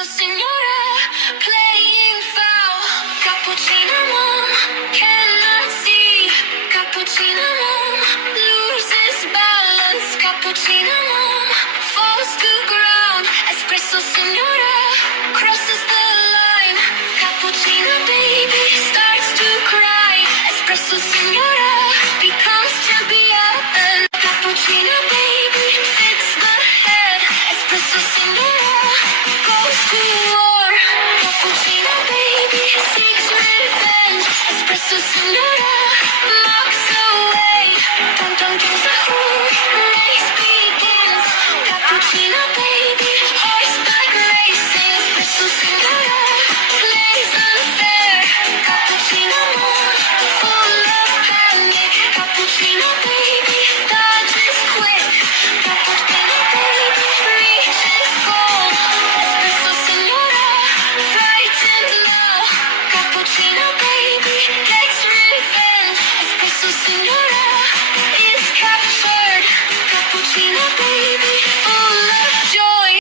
Espresso Signora, playing foul. Cappuccino mom, cannot see. Cappuccino mom, loses balance. Cappuccino mom, falls to ground. Espresso Signora, crosses the line. Cappuccino baby starts to cry. Espresso Signora, becomes champion. Cappuccino baby fits the head. Espresso Signora goes to war. Cappuccino baby seeks revenge. Espresso Signora mocks away. Dun dun dun sahur, race begins. Cappuccino baby horseback racing. Espresso Signora plays unfair. Cappuccino mom full of panic. Cappuccino baby dodges quick. Cappuccino baby reaches goal. Espresso Signora frightened now. Cappuccino baby gets revenge. Espresso Signora